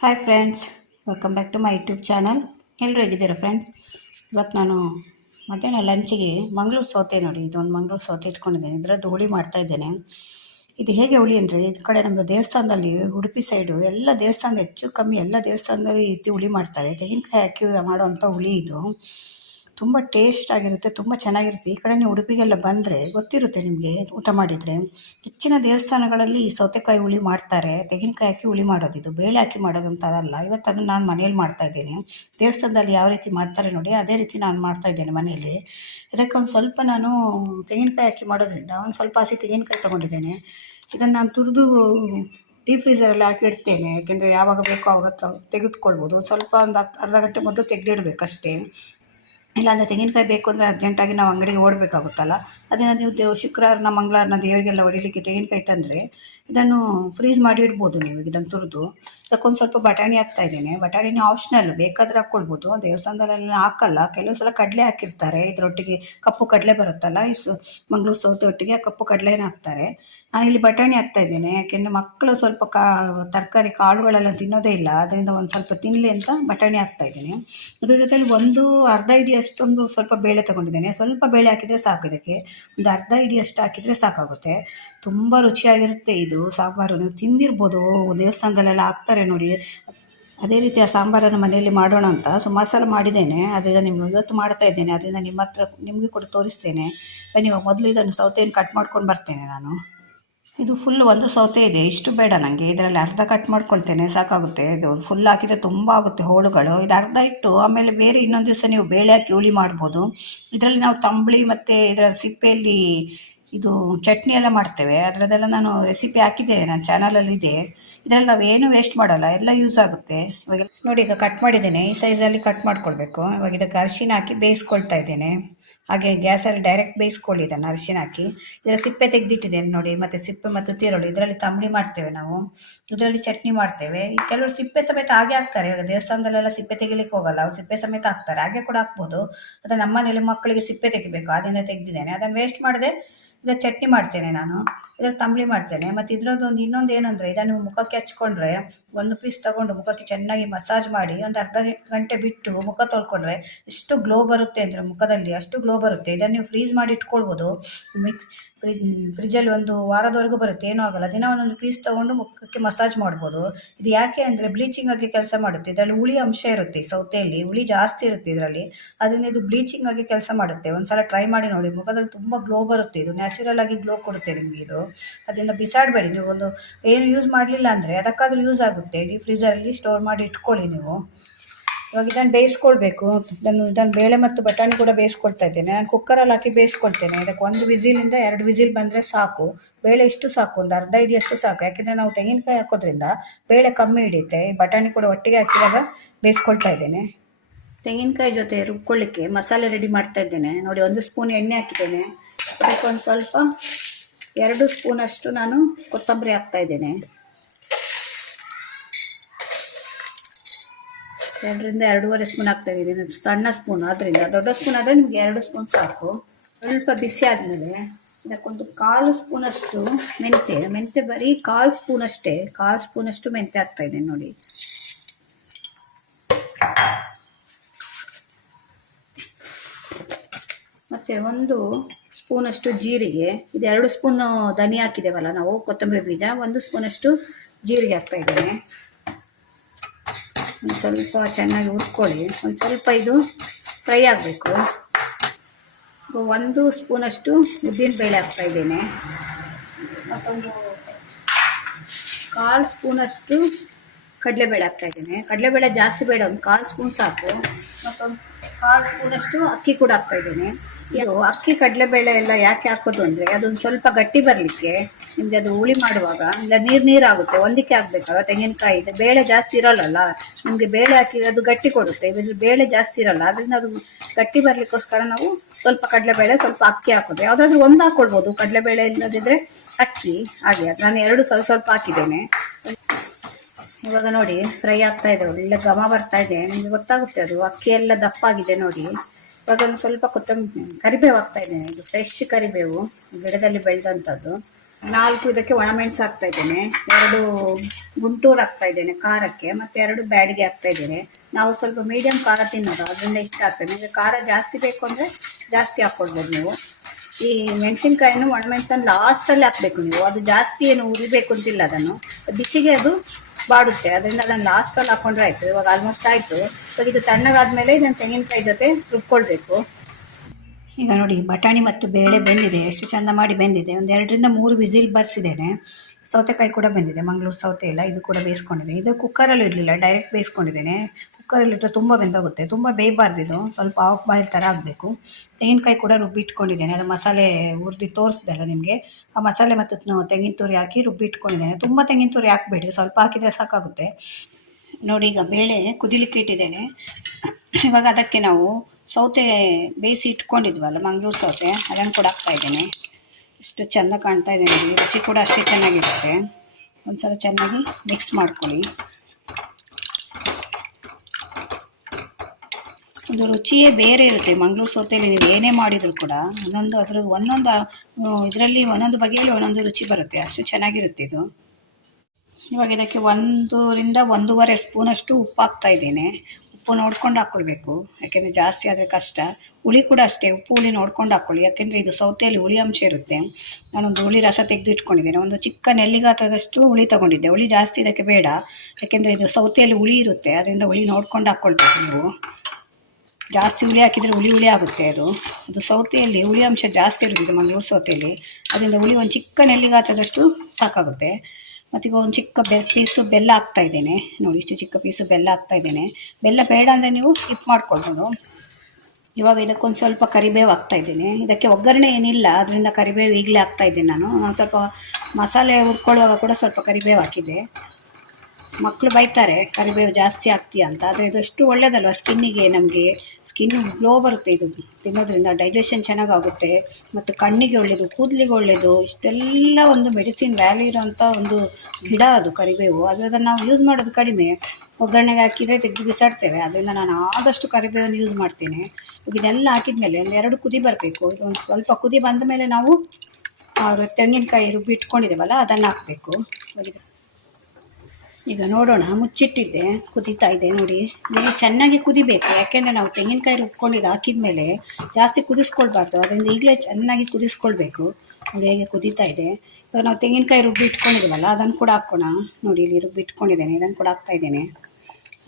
Hi friends, welcome back to my YouTube channel. ಎಲ್ಲರೂ ಹೇಗಿದ್ದೀರಾ friends? ಇವತ್ತು ನಾನು ಮಧ್ಯಾಹ್ನ ಲಂಚಿಗೆ ಮಂಗಳೂರು ಸೌತೆ ನೋಡಿ, ಇದೊಂದು ಮಂಗಳೂರು ಸೌತೆ ಇಟ್ಕೊಂಡಿದ್ದೇನೆ. ಇದರದ್ದು ಹುಳಿ ಮಾಡ್ತಾ ಇದ್ದೇನೆ. ಇದು ಹೇಗೆ ಹುಳಿ ಅಂದರೆ, ಈ ಕಡೆ ನಮ್ಮದು ದೇವಸ್ಥಾನದಲ್ಲಿ ಉಡುಪಿ ಸೈಡು ಎಲ್ಲ ದೇವಸ್ಥಾನದ ಹೆಚ್ಚು ಕಮ್ಮಿ ಎಲ್ಲ ದೇವಸ್ಥಾನದಲ್ಲಿ ಈ ರೀತಿ ಹುಳಿ ಮಾಡ್ತಾರೆ. ತೆಂಗಿನಕಾಯಿ ಹಾಕಿ ಮಾಡೋವಂಥ ಹುಳಿ ಇದು. ತುಂಬ ಟೇಸ್ಟ್ ಆಗಿರುತ್ತೆ, ತುಂಬ ಚೆನ್ನಾಗಿರುತ್ತೆ. ಈ ಕಡೆ ನೀವು ಉಡುಪಿಗೆಲ್ಲ ಬಂದರೆ ಗೊತ್ತಿರುತ್ತೆ ನಿಮಗೆ, ಊಟ ಮಾಡಿದರೆ ಹೆಚ್ಚಿನ ದೇವಸ್ಥಾನಗಳಲ್ಲಿ ಸೌತೆಕಾಯಿ ಹುಳಿ ಮಾಡ್ತಾರೆ. ತೆಂಗಿನಕಾಯಿ ಹಾಕಿ ಹುಳಿ ಮಾಡೋದು, ಇದು ಬೇಳೆ ಹಾಕಿ ಮಾಡೋದು ಅಂತ ಅದಲ್ಲ. ಇವತ್ತು ಅದನ್ನು ನಾನು ಮನೇಲಿ ಮಾಡ್ತಾಯಿದ್ದೇನೆ. ದೇವಸ್ಥಾನದಲ್ಲಿ ಯಾವ ರೀತಿ ಮಾಡ್ತಾರೆ ನೋಡಿ, ಅದೇ ರೀತಿ ನಾನು ಮಾಡ್ತಾಯಿದ್ದೇನೆ ಮನೆಯಲ್ಲಿ. ಇದಕ್ಕೆ ಒಂದು ಸ್ವಲ್ಪ ನಾನು ತೆಂಗಿನಕಾಯಿ ಹಾಕಿ ಮಾಡೋದ್ರಿಂದ ಒಂದು ಸ್ವಲ್ಪ ಹಸಿ ತೆಂಗಿನಕಾಯಿ ತೊಗೊಂಡಿದ್ದೇನೆ. ಇದನ್ನು ನಾನು ತುರಿದು ಡೀಪ್ ಫ್ರೀಝರಲ್ಲಿ ಹಾಕಿ ಇಡ್ತೇನೆ. ಯಾಕೆಂದರೆ ಯಾವಾಗ ಬೇಕೋ ಆವಾಗ ತೆಗೆದುಕೊಳ್ಬೋದು. ಸ್ವಲ್ಪ ಒಂದು ಅರ್ಧ ಗಂಟೆ ಮೊದಲು ತೆಗೆದಿಡಬೇಕಷ್ಟೇ. ಇಲ್ಲಾಂದರೆ ತೆಂಗಿನಕಾಯಿ ಬೇಕು ಅಂದರೆ ಅರ್ಜೆಂಟಾಗಿ ನಾವು ಅಂಗಡಿಗೆ ಓಡಬೇಕಾಗುತ್ತಲ್ಲ. ಅದನ್ನು ನೀವು ಶುಕ್ರವಾರನ ಮಂಗಳವಾರನ ದೇವರಿಗೆಲ್ಲ ಹೊಡಿಲಿಕ್ಕೆ ತೆಂಗಿನಕಾಯಿ ತಂದರೆ ಇದನ್ನು ಫ್ರೀಸ್ ಮಾಡಿ ಇಡ್ಬೋದು ನೀವು. ಇದನ್ನು ತುರಿದು ಅದಕ್ಕೊಂದು ಸ್ವಲ್ಪ ಬಟಾಣಿ ಹಾಕ್ತಾಯಿದ್ದೇನೆ. ಬಟಾಣಿನ ಆಪ್ಷನಲ್, ಬೇಕಾದರೆ ಹಾಕ್ಕೊಳ್ಬೋದು. ದೇವಸ್ಥಾನದಲ್ಲೆಲ್ಲ ಹಾಕಲ್ಲ, ಕೆಲವು ಸಲ ಕಡಲೆ ಹಾಕಿರ್ತಾರೆ. ಇದರೊಟ್ಟಿಗೆ ಕಪ್ಪು ಕಡಲೆ ಬರುತ್ತಲ್ಲ, ಈ ಮಂಗಳೂರು ಸೌತೆ ಒಟ್ಟಿಗೆ ಆ ಕಪ್ಪು ಕಡಲೆನ ಹಾಕ್ತಾರೆ. ನಾನಿಲ್ಲಿ ಬಟಾಣಿ ಹಾಕ್ತಾಯಿದ್ದೇನೆ. ಯಾಕೆಂದರೆ ಮಕ್ಕಳು ಸ್ವಲ್ಪ ತರಕಾರಿ ಕಾಳುಗಳೆಲ್ಲ ತಿನ್ನೋದೇ ಇಲ್ಲ, ಅದರಿಂದ ಒಂದು ಸ್ವಲ್ಪ ತಿನ್ನಲಿ ಅಂತ ಬಟಾಣಿ ಹಾಕ್ತಾಯಿದ್ದೇನೆ. ಅದ್ರ ಜೊತೆಲಿ ಒಂದು ಅರ್ಧ ಇಡಿ ಅಷ್ಟೊಂದು ಸ್ವಲ್ಪ ಬೇಳೆ ತೊಗೊಂಡಿದ್ದೇನೆ. ಸ್ವಲ್ಪ ಬೇಳೆ ಹಾಕಿದರೆ ಸಾಕು. ಇದಕ್ಕೆ ಒಂದು ಅರ್ಧ ಇಡಿ ಅಷ್ಟು ಹಾಕಿದರೆ ಸಾಕಾಗುತ್ತೆ. ತುಂಬ ರುಚಿಯಾಗಿರುತ್ತೆ ಇದು ಸಾಂಬಾರು. ನೀವು ತಿಂದಿರ್ಬೋದು, ದೇವಸ್ಥಾನದಲ್ಲೆಲ್ಲ ಹಾಕ್ತಾರೆ ನೋಡಿ. ಅದೇ ರೀತಿ ಆ ಸಾಂಬಾರನ್ನು ಮನೆಯಲ್ಲಿ ಮಾಡೋಣ ಅಂತ ಸುಮಾರು ಸಲ ಮಾಡಿದ್ದೇನೆ. ಅದರಿಂದ ನಿಮ್ಗೆ ಇವತ್ತು ಮಾಡ್ತಾ ಇದ್ದೇನೆ. ಅದರಿಂದ ನಿಮಗೆ ಕೂಡ ತೋರಿಸ್ತೇನೆ. ಬನ್ನಿ, ಮೊದಲು ಇದನ್ನು ಸೌತೆಯನ್ನು ಕಟ್ ಮಾಡ್ಕೊಂಡು ಬರ್ತೇನೆ ನಾನು. ಇದು ಫುಲ್ ಒಂದು ಸೌತೆ ಇದೆ, ಇಷ್ಟು ಬೇಡ ನನಗೆ. ಇದರಲ್ಲಿ ಅರ್ಧ ಕಟ್ ಮಾಡ್ಕೊಳ್ತೇನೆ, ಸಾಕಾಗುತ್ತೆ. ಇದು ಫುಲ್ ಹಾಕಿದರೆ ತುಂಬ ಆಗುತ್ತೆ ಹೋಳುಗಳು. ಇದು ಅರ್ಧ ಇಟ್ಟು ಆಮೇಲೆ ಬೇರೆ ಇನ್ನೊಂದು ದಿವಸ ನೀವು ಬೇಳೆ ಹಾಕಿ ಹುಳಿ ಮಾಡ್ಬೋದು. ಇದರಲ್ಲಿ ನಾವು ತಂಬಳಿ ಮತ್ತು ಇದರ ಸಿಪ್ಪೆಯಲ್ಲಿ ಇದು ಚಟ್ನಿ ಎಲ್ಲ ಮಾಡ್ತೇವೆ. ಅದರದ್ದೆಲ್ಲ ನಾನು ರೆಸಿಪಿ ಹಾಕಿದ್ದೇನೆ ನನ್ನ ಚಾನಲಲ್ಲಿ ಇದೆ. ಇದರಲ್ಲಿ ನಾವು ಏನು ವೇಸ್ಟ್ ಮಾಡಲ್ಲ, ಎಲ್ಲ ಯೂಸ್ ಆಗುತ್ತೆ. ಇವಾಗ ನೋಡಿ, ಈಗ ಕಟ್ ಮಾಡಿದ್ದೇನೆ. ಈ ಸೈಜಲ್ಲಿ ಕಟ್ ಮಾಡ್ಕೊಳ್ಬೇಕು. ಇವಾಗ ಇದಕ್ಕೆ ಅರಿಶಿನ ಹಾಕಿ ಬೇಯಿಸ್ಕೊಳ್ತಾ ಇದ್ದೇನೆ. ಹಾಗೆ ಗ್ಯಾಸಲ್ಲಿ ಡೈರೆಕ್ಟ್ ಬೇಯಿಸ್ಕೊಳ್ಳಿ ಇದನ್ನು ಅರಿಶಿನ ಹಾಕಿ. ಇದರ ಸಿಪ್ಪೆ ತೆಗೆದಿಟ್ಟಿದ್ದೇನೆ ನೋಡಿ, ಮತ್ತು ಸಿಪ್ಪೆ ಮತ್ತು ತೀರಳು. ಇದರಲ್ಲಿ ತಂಬಳಿ ಮಾಡ್ತೇವೆ ನಾವು, ಇದರಲ್ಲಿ ಚಟ್ನಿ ಮಾಡ್ತೇವೆ. ಕೆಲವರು ಸಿಪ್ಪೆ ಸಮೇತ ಹಾಗೆ ಹಾಕ್ತಾರೆ. ಇವಾಗ ದೇವಸ್ಥಾನದಲ್ಲೆಲ್ಲ ಸಿಪ್ಪೆ ತೆಗಿಲಿಕ್ಕೆ ಹೋಗಲ್ಲ, ಅವ್ರು ಸಿಪ್ಪೆ ಸಮೇತ ಹಾಕ್ತಾರೆ. ಹಾಗೆ ಕೂಡ ಹಾಕ್ಬೋದು. ಆದರೆ ನಮ್ಮ ಮನೇಲಿ ಮಕ್ಕಳಿಗೆ ಸಿಪ್ಪೆ ತೆಗಿಬೇಕು, ಅದರಿಂದ ತೆಗೆದಿದ್ದೇನೆ. ಅದನ್ನು ವೇಸ್ಟ್ ಮಾಡದೆ ಇದರ ಚಟ್ನಿ ಮಾಡ್ತೇನೆ ನಾನು. ಇದರಲ್ಲಿ ತಂಬಳಿ ಮಾಡ್ತೇನೆ. ಮತ್ತು ಇದರದ್ದೊಂದು ಇನ್ನೊಂದು ಏನಂದರೆ, ಇದನ್ನು ಮುಖಕ್ಕೆ ಹಚ್ಕೊಂಡ್ರೆ ಒಂದು ಪೀಸ್ ತೊಗೊಂಡು ಮುಖಕ್ಕೆ ಚೆನ್ನಾಗಿ ಮಸಾಜ್ ಮಾಡಿ ಒಂದು ಅರ್ಧ ಗಂಟೆ ಬಿಟ್ಟು ಮುಖ ತೊಳ್ಕೊಂಡ್ರೆ ಎಷ್ಟು ಗ್ಲೋ ಬರುತ್ತೆ ಅಂದರೆ, ಮುಖದಲ್ಲಿ ಅಷ್ಟು ಗ್ಲೋ ಬರುತ್ತೆ. ಇದನ್ನು ನೀವು ಫ್ರೀಸ್ ಮಾಡಿ ಇಟ್ಕೊಳ್ಬೋದು. ಫ್ರಿಜ್ಜಲ್ಲಿ ಒಂದು ವಾರದವರೆಗೂ ಬರುತ್ತೆ, ಏನೂ ಆಗೋಲ್ಲ. ದಿನ ಒಂದೊಂದು ಪೀಸ್ ತೊಗೊಂಡು ಮುಖಕ್ಕೆ ಮಸಾಜ್ ಮಾಡ್ಬೋದು. ಇದು ಯಾಕೆ ಅಂದರೆ ಬ್ಲೀಚಿಂಗ್ ಆಗಿ ಕೆಲಸ ಮಾಡುತ್ತೆ. ಇದರಲ್ಲಿ ಹುಳಿ ಅಂಶ ಇರುತ್ತೆ, ಸೌತೆಯಲ್ಲಿ ಹುಳಿ ಜಾಸ್ತಿ ಇರುತ್ತೆ ಇದರಲ್ಲಿ. ಅದರಿಂದ ಇದು ಬ್ಲೀಚಿಂಗ್ ಆಗಿ ಕೆಲಸ ಮಾಡುತ್ತೆ. ಒಂದು ಸಲ ಟ್ರೈ ಮಾಡಿ ನೋಡಿ, ಮುಖದಲ್ಲಿ ತುಂಬ ಗ್ಲೋ ಬರುತ್ತೆ. ಇದು ನ್ಯಾಚುರಲ್ ಆಗಿ ಗ್ಲೋ ಕೊಡುತ್ತೆ ನಿಮಗೆ ಇದು. ಅದರಿಂದ ಬಿಸಾಡಬೇಡಿ. ನೀವು ಒಂದು ಏನು ಯೂಸ್ ಮಾಡಲಿಲ್ಲ ಅಂದರೆ ಅದಕ್ಕಾದರೂ ಯೂಸ್ ಆಗುತ್ತೆ. ಡೀಪ್ ಫ್ರೀಜರಲ್ಲಿ ಸ್ಟೋರ್ ಮಾಡಿ ಇಟ್ಕೊಳ್ಳಿ ನೀವು. ಇವಾಗ ಇದನ್ನು ಬೇಯಿಸ್ಕೊಳ್ಬೇಕು. ಇದನ್ನು ಬೇಳೆ ಮತ್ತು ಬಟಾಣಿ ಕೂಡ ಬೇಯಿಸ್ಕೊಳ್ತಾ ಇದ್ದೇನೆ. ನಾನು ಕುಕ್ಕರಲ್ಲಿ ಹಾಕಿ ಬೇಯಿಸ್ಕೊಳ್ತೇನೆ. ಇದಕ್ಕೆ 1 ವಿಸಿಲಿಂದ 2 ವಿಸಿಲ್ ಬಂದರೆ ಸಾಕು. ಬೇಳೆ ಇಷ್ಟು ಸಾಕು, ಒಂದು ಅರ್ಧ ಇಡಿಯಷ್ಟು ಸಾಕು. ಯಾಕೆಂದರೆ ನಾವು ತೆಂಗಿನಕಾಯಿ ಹಾಕೋದ್ರಿಂದ ಬೇಳೆ ಕಮ್ಮಿ ಹಿಡಿಯುತ್ತೆ. ಬಟಾಣಿ ಕೂಡ ಒಟ್ಟಿಗೆ ಹಾಕಿದಾಗ ಬೇಯಿಸ್ಕೊಳ್ತಾ ಇದ್ದೇನೆ. ತೆಂಗಿನಕಾಯಿ ಜೊತೆ ರುಬ್ಕೊಳ್ಳಿಕ್ಕೆ ಮಸಾಲೆ ರೆಡಿ ಮಾಡ್ತಾ ಇದ್ದೇನೆ ನೋಡಿ. 1 ಸ್ಪೂನ್ ಎಣ್ಣೆ ಹಾಕಿದ್ದೇನೆ. ಅದಕ್ಕೆ ಒಂದು ಸ್ವಲ್ಪ 2 ಸ್ಪೂನಷ್ಟು ನಾನು ಕೊತ್ತಂಬರಿ ಹಾಕ್ತಾ ಇದ್ದೇನೆ. 2ರಿಂದ 2.5 ಸ್ಪೂನ್ ಹಾಕ್ತಾ ಇದ್ದೀನಿ. ಸಣ್ಣ ಸ್ಪೂನ್ ಆದ್ದರಿಂದ, ದೊಡ್ಡ ಸ್ಪೂನ್ ಆದರೆ ನಿಮಗೆ 2 ಸ್ಪೂನ್ ಸಾಕು. ಸ್ವಲ್ಪ ಬಿಸಿ ಆದಮೇಲೆ ಇದಕ್ಕೊಂದು 1/4 ಸ್ಪೂನಷ್ಟು ಮೆಂತ್ಯ ಬರೀ 1/4 ಸ್ಪೂನ್ ಅಷ್ಟೇ, 1/4 ಸ್ಪೂನಷ್ಟು ಮೆಂತ್ಯ ಹಾಕ್ತಾ ಇದ್ದೇನೆ ನೋಡಿ. ಮತ್ತು 1 ಸ್ಪೂನಷ್ಟು ಜೀರಿಗೆ. ಇದು 2 ಸ್ಪೂನ್ ಧನಿಯಾ ಹಾಕಿದ್ದೇವಲ್ಲ ನಾವು, ಕೊತ್ತಂಬರಿ ಬೀಜ. 1 ಸ್ಪೂನಷ್ಟು ಜೀರಿಗೆ ಹಾಕ್ತಾ ಇದ್ದೇನೆ. ಒಂದು ಸ್ವಲ್ಪ ಚೆನ್ನಾಗಿ ಹುರ್ಕೊಳ್ಳಿ. ಒಂದು ಸ್ವಲ್ಪ ಇದು ಫ್ರೈ ಆಗಬೇಕು. 1 ಸ್ಪೂನಷ್ಟು ಉದ್ದಿನಬೇಳೆ ಹಾಕ್ತಾ ಇದ್ದೇನೆ. ಮತ್ತೊಂದು 1/4 ಸ್ಪೂನಷ್ಟು ಕಡಲೆಬೇಳೆ ಹಾಕ್ತಾ ಇದ್ದೇನೆ. ಕಡಲೆಬೇಳೆ ಜಾಸ್ತಿ ಬೇಡ, ಒಂದು 1/4 ಸ್ಪೂನ್ ಸಾಕು. ಮತ್ತೊಂದು 1/4 ಸ್ಪೂನಷ್ಟು ಅಕ್ಕಿ ಕೂಡ ಹಾಕ್ತಾ ಇದ್ದೇನೆ. ಇದು ಅಕ್ಕಿ ಕಡಲೆಬೇಳೆ ಎಲ್ಲ ಯಾಕೆ ಹಾಕೋದು ಅಂದರೆ, ಅದೊಂದು ಸ್ವಲ್ಪ ಗಟ್ಟಿ ಬರಲಿಕ್ಕೆ. ನಿಮಗೆ ಅದು ಹುಳಿ ಮಾಡುವಾಗ ಇಲ್ಲ ನೀರಾಗುತ್ತೆ, ಒಂದಕ್ಕೆ ಆಗಬೇಕಲ್ಲ ತೆಂಗಿನಕಾಯಿ. ಇದು ಬೇಳೆ ಜಾಸ್ತಿ ಇರೋಲ್ಲಲ್ಲ, ನಿಮಗೆ ಬೇಳೆ ಹಾಕಿ ಅದು ಗಟ್ಟಿ ಕೊಡುತ್ತೆ. ಇದು ಬೇಳೆ ಜಾಸ್ತಿ ಇರೋಲ್ಲ, ಅದರಿಂದ ಅದು ಗಟ್ಟಿ ಬರಲಿಕ್ಕೋಸ್ಕರ ನಾವು ಸ್ವಲ್ಪ ಕಡಲೆಬೇಳೆ ಸ್ವಲ್ಪ ಅಕ್ಕಿ ಹಾಕೋದು. ಯಾವುದಾದ್ರೂ ಒಂದು ಹಾಕ್ಕೊಳ್ಬೋದು, ಕಡಲೆಬೇಳೆ ಇಲ್ಲದಿದ್ದರೆ ಅಕ್ಕಿ. ಹಾಗೆ ನಾನು 2 ಸ್ವಲ್ಪ ಹಾಕಿದ್ದೇನೆ. ಇವಾಗ ನೋಡಿ ಫ್ರೈ ಆಗ್ತಾ ಇದೆ, ಒಳ್ಳೆ ಘಮ ಬರ್ತಾ ಇದೆ. ನಿಮಗೆ ಗೊತ್ತಾಗುತ್ತೆ ಅದು ಅಕ್ಕಿ ಎಲ್ಲ ದಪ್ಪ ಆಗಿದೆ ನೋಡಿ. ಇವಾಗ ಒಂದು ಸ್ವಲ್ಪ ಕರಿಬೇವು ಹಾಕ್ತಾ ಇದ್ದೇನೆ. ಇದು ಫ್ರೆಶ್ ಕರಿಬೇವು, ಗಿಡದಲ್ಲಿ ಬೆಳೆದಂಥದ್ದು. 4 ಇದಕ್ಕೆ ಒಣಮೆಣಸು ಹಾಕ್ತಾ ಇದ್ದೇನೆ, 2 ಗುಂಟೂರು ಹಾಕ್ತಾ ಇದ್ದೇನೆ ಖಾರಕ್ಕೆ, ಮತ್ತು 2 ಬ್ಯಾಡಿಗೆ ಹಾಕ್ತಾ ಇದ್ದೇನೆ. ನಾವು ಸ್ವಲ್ಪ ಮೀಡಿಯಮ್ ಖಾರ ತಿನ್ನೋದು, ಅದರಿಂದ ಇಷ್ಟ ಆಗ್ತದೆ. ನಿಮಗೆ ಖಾರ ಜಾಸ್ತಿ ಬೇಕು ಅಂದರೆ ಜಾಸ್ತಿ ಹಾಕ್ಕೊಳ್ಬೋದು ನೀವು. ಈ ಮೆಣಸಿನ್ಕಾಯನ್ನು ಒಣಮೆಣಸನ್ನು ಲಾಸ್ಟಲ್ಲಿ ಹಾಕಬೇಕು ನೀವು, ಅದು ಜಾಸ್ತಿ ಏನು ಉರಿಬೇಕು ಅಂತಿಲ್ಲ, ಅದನ್ನು ಬಿಸಿಗೆ ಅದು ಬಾಡುತ್ತೆ, ಅದರಿಂದ ಅದನ್ನು ಲಾಸ್ಟಲ್ಲಿ ಹಾಕ್ಕೊಂಡ್ರೆ ಆಯಿತು. ಇವಾಗ ಆಲ್ಮೋಸ್ಟ್ ಆಯಿತು. ಇವಾಗ ಇದು ತಣ್ಣಗಾದ್ಮೇಲೆ ಇದನ್ನು ತೆಂಗಿನಕಾಯಿ ಜೊತೆ ರುಬ್ಕೊಳ್ಬೇಕು. ಈಗ ನೋಡಿ ಬಟಾಣಿ ಮತ್ತು ಬೇಳೆ ಬೆಂದಿದೆ, ಎಷ್ಟು ಚೆಂದ ಮಾಡಿ ಬೆಂದಿದೆ. ಒಂದು 2ರಿಂದ 3 ವಿಸಿಲ್ ಬರ್ಸಿದ್ದೇನೆ. ಸೌತೆಕಾಯಿ ಕೂಡ ಬೆಂದಿದೆ, ಮಂಗಳೂರು ಸೌತೆ ಇಲ್ಲ, ಇದು ಕೂಡ ಬೇಯಿಸ್ಕೊಂಡಿದೆ. ಇದು ಕುಕ್ಕರಲ್ಲಿ ಇರಲಿಲ್ಲ, ಡೈರೆಕ್ಟ್ ಬೇಯಿಸ್ಕೊಂಡಿದ್ದೇನೆ. ಕುಕ್ಕರಲ್ಲಿಟ್ಟರೆ ತುಂಬ ಬೆಂದೋಗುತ್ತೆ, ತುಂಬ ಬೇಯಬಾರ್ದು, ಇದು ಸ್ವಲ್ಪ ಆಫ್ ಬಾಯ್ಲ್ ಥರ ಆಗಬೇಕು. ತೆಂಗಿನಕಾಯಿ ಕೂಡ ರುಬ್ಬಿಟ್ಕೊಂಡಿದ್ದೇನೆ, ಅದು ಮಸಾಲೆ ಹುರಿದು ತೋರಿಸ್ದಲ್ಲ ನಿಮಗೆ, ಆ ಮಸಾಲೆ ಮತ್ತು ತೆಂಗಿನ ತುರಿ ಹಾಕಿ ರುಬ್ಬಿಟ್ಕೊಂಡಿದ್ದೇನೆ. ತುಂಬ ತೆಂಗಿನ ತುರಿ ಹಾಕಬೇಡಿ, ಸ್ವಲ್ಪ ಹಾಕಿದರೆ ಸಾಕಾಗುತ್ತೆ. ನೋಡಿ ಈಗ ಬೇಳೆ ಕುದಿಲಿಕ್ಕೆ ಇಟ್ಟಿದ್ದೇನೆ. ಇವಾಗ ಅದಕ್ಕೆ ನಾವು ಸೌತೆ ಬೇಯಿಸಿ ಇಟ್ಕೊಂಡಿದ್ವಲ್ಲ ಮಂಗಳೂರು ಸೌತೆ, ಅದನ್ನು ಕೂಡ ಹಾಕ್ತಾ ಇದ್ದೇನೆ. ಎಷ್ಟು ಚೆಂದ ಕಾಣ್ತಾ ಇದೆ ನೋಡಿ, ರುಚಿ ಕೂಡ ಅಷ್ಟೇ ಚೆನ್ನಾಗಿರುತ್ತೆ. ಒಂದು ಸಲ ಚೆನ್ನಾಗಿ ಮಿಕ್ಸ್ ಮಾಡ್ಕೊಳ್ಳಿ. ಒಂದು ರುಚಿಯೇ ಬೇರೆ ಇರುತ್ತೆ ಮಂಗಳೂರು ಸೌತೆಯಲ್ಲಿ, ನೀವು ಏನೇ ಮಾಡಿದರೂ ಕೂಡ ಒಂದೊಂದು ಇದರಲ್ಲಿ ಒಂದೊಂದು ಬಗೆಯಲ್ಲಿ ಒಂದೊಂದು ರುಚಿ ಬರುತ್ತೆ, ಅಷ್ಟು ಚೆನ್ನಾಗಿರುತ್ತೆ ಇದು. ಇವಾಗ ಇದಕ್ಕೆ 1ರಿಂದ 1.5 ಸ್ಪೂನಷ್ಟು ಉಪ್ಪು ಹಾಕ್ತಾ ಇದ್ದೇನೆ. ಉಪ್ಪು ನೋಡ್ಕೊಂಡು ಹಾಕ್ಕೊಳ್ಬೇಕು, ಯಾಕೆಂದರೆ ಜಾಸ್ತಿ ಆದರೆ ಕಷ್ಟ. ಹುಳಿ ಕೂಡ ಅಷ್ಟೇ, ಉಪ್ಪು ಹುಳಿ ನೋಡ್ಕೊಂಡು ಹಾಕ್ಕೊಳ್ಳಿ, ಯಾಕೆಂದರೆ ಇದು ಸೌತೆಯಲ್ಲಿ ಹುಳಿ ಅಂಶ ಇರುತ್ತೆ. ನಾನೊಂದು ಹುಳಿ ರಸ ತೆಗೆದು ಇಟ್ಕೊಂಡಿದ್ದೇನೆ, ಒಂದು ಚಿಕ್ಕ ನೆಲ್ಲಿಗಾತದಷ್ಟು ಹುಳಿ ತೊಗೊಂಡಿದ್ದೆ. ಹುಳಿ ಜಾಸ್ತಿ ಇದಕ್ಕೆ ಬೇಡ, ಯಾಕೆಂದರೆ ಇದು ಸೌತೆಯಲ್ಲಿ ಹುಳಿ ಇರುತ್ತೆ, ಅದರಿಂದ ಹುಳಿ ನೋಡ್ಕೊಂಡು ಹಾಕ್ಕೊಳ್ಬೇಕು ನೀವು. ಜಾಸ್ತಿ ಹುಳಿ ಹಾಕಿದರೆ ಹುಳಿ ಆಗುತ್ತೆ. ಅದು ಸೌತೆಯಲ್ಲಿ ಹುಳಿ ಅಂಶ ಜಾಸ್ತಿ ಇರುತ್ತೆ ಮಂಗಳೂರು ಸೌತೆಯಲ್ಲಿ, ಅದರಿಂದ ಹುಳಿ ಒಂದು ಚಿಕ್ಕ ನೆಲ್ಲಿಗಾತದಷ್ಟು ಸಾಕಾಗುತ್ತೆ. ಮತ್ತು ಈಗ ಒಂದು ಚಿಕ್ಕ ಪೀಸು ಬೆಲ್ಲ ಹಾಕ್ತಾ ಇದ್ದೇನೆ. ನೋಡಿ ಇಷ್ಟು ಚಿಕ್ಕ ಪೀಸು ಬೆಲ್ಲ ಹಾಕ್ತಾ ಇದ್ದೇನೆ. ಬೆಲ್ಲ ಬೇಡ ಅಂದರೆ ನೀವು ಸ್ಕಿಪ್ ಮಾಡ್ಕೊಳ್ಬೋದು. ಇವಾಗ ಇದಕ್ಕೊಂದು ಸ್ವಲ್ಪ ಕರಿಬೇವು ಹಾಕ್ತಾ ಇದ್ದೇನೆ. ಇದಕ್ಕೆ ಒಗ್ಗರಣೆ ಏನಿಲ್ಲ, ಅದರಿಂದ ಕರಿಬೇವು ಈಗಲೇ ಹಾಕ್ತಾ ಇದ್ದೇನೆ. ನಾನು ಸ್ವಲ್ಪ ಮಸಾಲೆ ಹುರ್ಕೊಳ್ಳುವಾಗ ಕೂಡ ಸ್ವಲ್ಪ ಕರಿಬೇವು ಹಾಕಿದ್ದೆ. ಮಕ್ಕಳು ಬೈತಾರೆ ಕರಿಬೇವು ಜಾಸ್ತಿ ಹಾಕ್ತೀಯ ಅಂತ, ಆದರೆ ಇದು ಅಷ್ಟು ಒಳ್ಳೆಯದಲ್ವ ಸ್ಕಿನ್ನಿಗೆ. ನಮಗೆ ಸ್ಕಿನ್ ಗ್ಲೋ ಬರುತ್ತೆ ಇದು ತಿನ್ನೋದ್ರಿಂದ, ಡೈಜೆಷನ್ ಚೆನ್ನಾಗಾಗುತ್ತೆ, ಮತ್ತು ಕಣ್ಣಿಗೆ ಒಳ್ಳೆಯದು, ಕೂದಲಿಗೆ ಒಳ್ಳೆಯದು. ಇಷ್ಟೆಲ್ಲ ಒಂದು ಮೆಡಿಸಿನ್ ವ್ಯಾಲ್ಯೂ ಇರೋಂಥ ಒಂದು ಗಿಡ ಅದು ಕರಿಬೇವು. ಅದನ್ನು ನಾವು ಯೂಸ್ ಮಾಡೋದು ಕಡಿಮೆ, ಒಗ್ಗರಣೆಗೆ ಹಾಕಿದರೆ ತೆಗೆದು ಬಿಸಾಡ್ತೇವೆ. ಅದರಿಂದ ನಾನು ಆದಷ್ಟು ಕರಿಬೇವನ್ನು ಯೂಸ್ ಮಾಡ್ತೇನೆ. ಇದೆಲ್ಲ ಹಾಕಿದ ಮೇಲೆ 2 ಕುದಿ ಬರಬೇಕು. ಇದೊಂದು ಸ್ವಲ್ಪ ಕುದಿ ಬಂದ ಮೇಲೆ ನಾವು ತೆಂಗಿನಕಾಯಿ ರುಬ್ಬಿ ಇಟ್ಕೊಂಡಿದ್ದೇವಲ್ಲ ಅದನ್ನು ಹಾಕಬೇಕು. ಈಗ ನೋಡೋಣ, ಮುಚ್ಚಿಟ್ಟಿದ್ದೆ, ಕುದೀತಾ ಇದೆ ನೋಡಿ. ಇದು ಚೆನ್ನಾಗಿ ಕುದಿಬೇಕು, ಯಾಕೆಂದರೆ ನಾವು ತೆಂಗಿನಕಾಯಿ ರುಬ್ಕೊಂಡಿದ್ದು ಹಾಕಿದ ಮೇಲೆ ಜಾಸ್ತಿ ಕುದಿಸ್ಕೊಳ್ಬಾರ್ದು, ಅದರಿಂದ ಈಗಲೇ ಚೆನ್ನಾಗಿ ಕುದಿಸ್ಕೊಳ್ಬೇಕು. ಅದು ಹೇಗೆ ಕುದೀತಾ ಇದೆ. ಇವಾಗ ನಾವು ತೆಂಗಿನಕಾಯಿ ರುಬ್ಬಿ ಇಟ್ಕೊಂಡಿದ್ದೀವಲ್ಲ ಅದನ್ನು ಕೂಡ ಹಾಕೋಣ. ನೋಡಿ ಇಲ್ಲಿ ರುಬ್ಬಿ ಇಟ್ಕೊಂಡಿದ್ದೇನೆ, ಇದನ್ನು ಕೂಡ ಹಾಕ್ತಾ ಇದ್ದೇನೆ.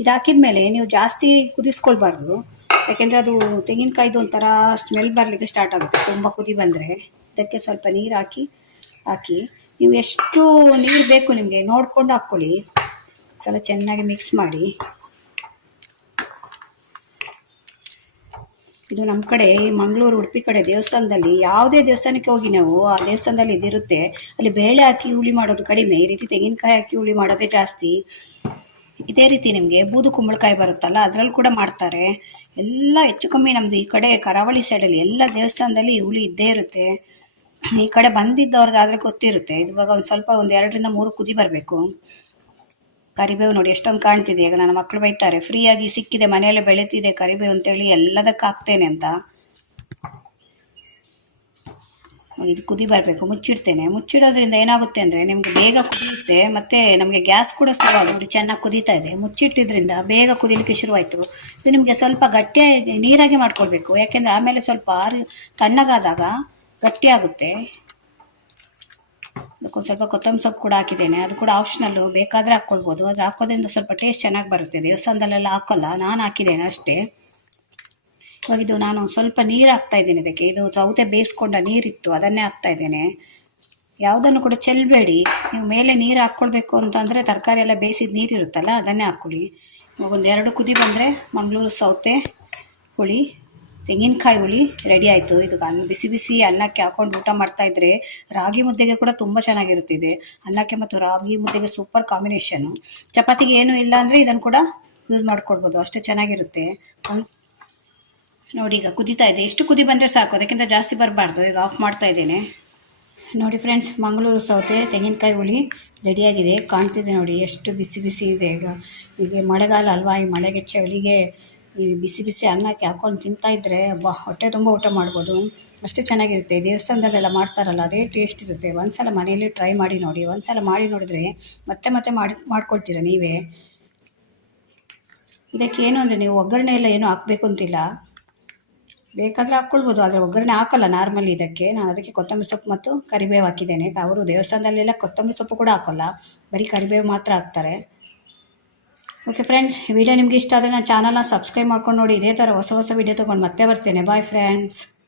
ಇದು ಹಾಕಿದ ಮೇಲೆ ನೀವು ಜಾಸ್ತಿ ಕುದಿಸ್ಕೊಳ್ಬಾರ್ದು, ಯಾಕೆಂದರೆ ಅದು ತೆಂಗಿನಕಾಯ್ದು ಒಂಥರ ಸ್ಮೆಲ್ ಬರಲಿಕ್ಕೆ ಸ್ಟಾರ್ಟ್ ಆಗುತ್ತೆ ತುಂಬ ಕುದಿ ಬಂದರೆ. ಇದಕ್ಕೆ ಸ್ವಲ್ಪ ನೀರು ಹಾಕಿ ನೀವು ಎಷ್ಟು ನೀರು ಬೇಕು ನಿಮಗೆ ನೋಡಿಕೊಂಡು ಹಾಕ್ಕೊಳ್ಳಿ. ಸ್ವಲ್ಪ ಚೆನ್ನಾಗಿ ಮಿಕ್ಸ್ ಮಾಡಿ. ಇದು ನಮ್ಮ ಕಡೆ ಮಂಗಳೂರು ಉಡುಪಿ ಕಡೆ ದೇವಸ್ಥಾನದಲ್ಲಿ, ಯಾವುದೇ ದೇವಸ್ಥಾನಕ್ಕೆ ಹೋಗಿ ನಾವು ಆ ದೇವಸ್ಥಾನದಲ್ಲಿ ಇದಿರುತ್ತೆ, ಅಲ್ಲಿ ಬೇಳೆ ಹಾಕಿ ಹುಳಿ ಮಾಡೋದು ಕಡಿಮೆ, ಈ ರೀತಿ ತೆಂಗಿನಕಾಯಿ ಹಾಕಿ ಹುಳಿ ಮಾಡೋದೇ ಜಾಸ್ತಿ. ಇದೇ ರೀತಿ ನಿಮಗೆ ಬೂದು ಕುಂಬಳಕಾಯಿ ಬರುತ್ತಲ್ಲ, ಅದರಲ್ಲಿ ಕೂಡ ಮಾಡ್ತಾರೆ. ಎಲ್ಲ ಹೆಚ್ಚು ಕಮ್ಮಿ ನಮ್ಮದು ಈ ಕಡೆ ಕರಾವಳಿ ಸೈಡಲ್ಲಿ ಎಲ್ಲ ದೇವಸ್ಥಾನದಲ್ಲಿ ಹುಳಿ ಇದ್ದೇ ಇರುತ್ತೆ. ಈ ಕಡೆ ಬಂದಿದ್ದವ್ರಿಗಾದರೆ ಗೊತ್ತಿರುತ್ತೆ. ಇವಾಗ ಒಂದು ಸ್ವಲ್ಪ 2ರಿಂದ 3 ಕುದಿ ಬರಬೇಕು. ಕರಿಬೇವು ನೋಡಿ ಎಷ್ಟೊಂದು ಕಾಣ್ತಿದೆ. ಈಗ ನನ್ನ ಮಕ್ಕಳು ಬೈತಾರೆ, ಫ್ರೀಯಾಗಿ ಸಿಕ್ಕಿದೆ, ಮನೆಯಲ್ಲೇ ಬೆಳೀತಿದೆ ಕರಿಬೇವು ಅಂತೇಳಿ ಎಲ್ಲದಕ್ಕೆ ಹಾಕ್ತೇನೆ ಅಂತ. ಇದು ಕುದಿ ಬರಬೇಕು, ಮುಚ್ಚಿಡ್ತೇನೆ. ಮುಚ್ಚಿಡೋದ್ರಿಂದ ಏನಾಗುತ್ತೆ ಅಂದರೆ ನಿಮಗೆ ಬೇಗ ಕುದಿಯುತ್ತೆ, ಮತ್ತು ನಮಗೆ ಗ್ಯಾಸ್ ಕೂಡ ಸೇವ್ ನೋಡಿ. ಚೆನ್ನಾಗಿ ಕುದೀತಾ ಇದೆ, ಮುಚ್ಚಿಟ್ಟಿದ್ರಿಂದ ಬೇಗ ಕುದಿಲಿಕ್ಕೆ ಶುರುವಾಯಿತು. ಇದು ನಿಮಗೆ ಸ್ವಲ್ಪ ಗಟ್ಟಿಯಾಗಿ ನೀರಾಗಿ ಮಾಡ್ಕೊಳ್ಬೇಕು, ಯಾಕೆಂದರೆ ಆಮೇಲೆ ಸ್ವಲ್ಪ ತಣ್ಣಗಾದಾಗ ಗಟ್ಟಿಯಾಗುತ್ತೆ. ಅದಕ್ಕೊಂದು ಸ್ವಲ್ಪ ಕೊತ್ತಂಬರಿ ಸೊಪ್ಪು ಕೂಡ ಹಾಕಿದ್ದೇನೆ, ಅದು ಕೂಡ ಆಪ್ಷನಲ್ಲು, ಬೇಕಾದರೆ ಹಾಕ್ಕೊಳ್ಬೋದು. ಅದು ಹಾಕೋದ್ರಿಂದ ಸ್ವಲ್ಪ ಟೇಸ್ಟ್ ಚೆನ್ನಾಗಿ ಬರುತ್ತೆ. ದೇವಸ್ಥಾನದಲ್ಲೆಲ್ಲ ಹಾಕೋಲ್ಲ, ನಾನು ಹಾಕಿದ್ದೇನೆ ಅಷ್ಟೇ. ಇವಾಗ ಇದು ನಾನು ಸ್ವಲ್ಪ ನೀರು ಹಾಕ್ತಾ ಇದ್ದೇನೆ ಇದಕ್ಕೆ. ಇದು ಸೌತೆ ಬೇಯಿಸ್ಕೊಂಡ ನೀರಿತ್ತು, ಅದನ್ನೇ ಹಾಕ್ತಾ ಇದ್ದೇನೆ. ಯಾವುದನ್ನು ಕೂಡ ಚೆಲ್ಲಬೇಡಿ. ನೀವು ಮೇಲೆ ನೀರು ಹಾಕ್ಕೊಳ್ಬೇಕು ಅಂತಂದರೆ ತರಕಾರಿ ಎಲ್ಲ ಬೇಯಿಸಿದ ನೀರು ಇರುತ್ತಲ್ಲ ಅದನ್ನೇ ಹಾಕ್ಕೊಳ್ಳಿ. ಇವಾಗ ಒಂದು 2 ಕುದಿ ಬಂದರೆ ಮಂಗಳೂರು ಸೌತೆ ಹುಳಿ ತೆಂಗಿನಕಾಯಿ ಹುಳಿ ರೆಡಿ ಆಯಿತು. ಇದು ಬಿಸಿ ಬಿಸಿ ಅನ್ನಕ್ಕೆ ಹಾಕೊಂಡು ಊಟ ಮಾಡ್ತಾಯಿದ್ರೆ ರಾಗಿ ಮುದ್ದೆಗೆ ಕೂಡ ತುಂಬ ಚೆನ್ನಾಗಿರುತ್ತಿದೆ. ಅನ್ನಕ್ಕೆ ಮತ್ತು ರಾಗಿ ಮುದ್ದೆಗೆ ಸೂಪರ್ ಕಾಂಬಿನೇಷನು. ಚಪಾತಿಗೆ ಏನೂ ಇಲ್ಲ ಅಂದರೆ ಇದನ್ನು ಕೂಡ ಯೂಸ್ ಮಾಡ್ಕೊಳ್ಬೋದು, ಅಷ್ಟೇ ಚೆನ್ನಾಗಿರುತ್ತೆ. ನೋಡಿ ಈಗ ಕುದೀತಾ ಇದೆ, ಎಷ್ಟು ಕುದಿ ಬಂದರೆ ಸಾಕು, ಅದಕ್ಕಿಂತ ಜಾಸ್ತಿ ಬರಬಾರ್ದು. ಈಗ ಆಫ್ ಮಾಡ್ತಾ ಇದ್ದೇನೆ. ನೋಡಿ ಫ್ರೆಂಡ್ಸ್, ಮಂಗಳೂರು ಸೌತೆ ತೆಂಗಿನಕಾಯಿ ಹುಳಿ ರೆಡಿಯಾಗಿದೆ. ಕಾಣ್ತಿದೆ ನೋಡಿ ಎಷ್ಟು ಬಿಸಿ ಬಿಸಿ ಇದೆ. ಈಗ ಮಳೆಗಾಲ ಅಲ್ವಾ, ಈ ಮಳೆಗೆ ಚಳಿಗೆ ಈ ಬಿಸಿ ಬಿಸಿ ಅನ್ನಕ್ಕೆ ಹಾಕ್ಕೊಂಡು ತಿಂತಾಯಿದ್ರೆ ಹೊಟ್ಟೆ ತುಂಬ ಊಟ ಮಾಡ್ಬೋದು. ಅಷ್ಟು ಚೆನ್ನಾಗಿರುತ್ತೆ. ದೇವಸ್ಥಾನದಲ್ಲೆಲ್ಲ ಮಾಡ್ತಾರಲ್ಲ ಅದೇ ಟೇಸ್ಟ್ ಇರುತ್ತೆ. ಒಂದು ಸಲ ಮನೆಯಲ್ಲಿ ಟ್ರೈ ಮಾಡಿ ನೋಡಿ. ಒಂದು ಸಲ ಮಾಡಿ ನೋಡಿದ್ರೆ ಮತ್ತೆ ಮತ್ತೆ ಮಾಡ್ಕೊಳ್ತೀರ ನೀವೇ. ಇದಕ್ಕೆ ಏನು ಅಂದರೆ ನೀವು ಒಗ್ಗರಣೆ ಎಲ್ಲ ಏನೂ ಹಾಕಬೇಕು ಅಂತಿಲ್ಲ, ಬೇಕಾದರೆ ಹಾಕ್ಕೊಳ್ಬೋದು. ಆದರೆ ಒಗ್ಗರಣೆ ಹಾಕಲ್ಲ ನಾರ್ಮಲಿ ಇದಕ್ಕೆ. ನಾನು ಅದಕ್ಕೆ ಕೊತ್ತಂಬರಿ ಸೊಪ್ಪು ಮತ್ತು ಕರಿಬೇವು ಹಾಕಿದ್ದೇನೆ. ಅವರು ದೇವಸ್ಥಾನದಲ್ಲೆಲ್ಲ ಕೊತ್ತಂಬರಿ ಸೊಪ್ಪು ಕೂಡ ಹಾಕೋಲ್ಲ, ಬರೀ ಕರಿಬೇವು ಮಾತ್ರ ಹಾಕ್ತಾರೆ. ಓಕೆ ಫ್ರೆಂಡ್ಸ್, ವಿಡಿಯೋ ನಿಮಗೆ ಇಷ್ಟ ಆದರೆ ನನ್ನ ಚಾನಲ್ನ ಸಬ್ಸ್ಕ್ರೈಬ್ ಮಾಡ್ಕೊಂಡು ನೋಡಿ. ಇದೇ ಥರ ಹೊಸ ಹೊಸ ವಿಡಿಯೋ ತೊಗೊಂಡು ಮತ್ತೆ ಬರ್ತೇನೆ. Bye friends.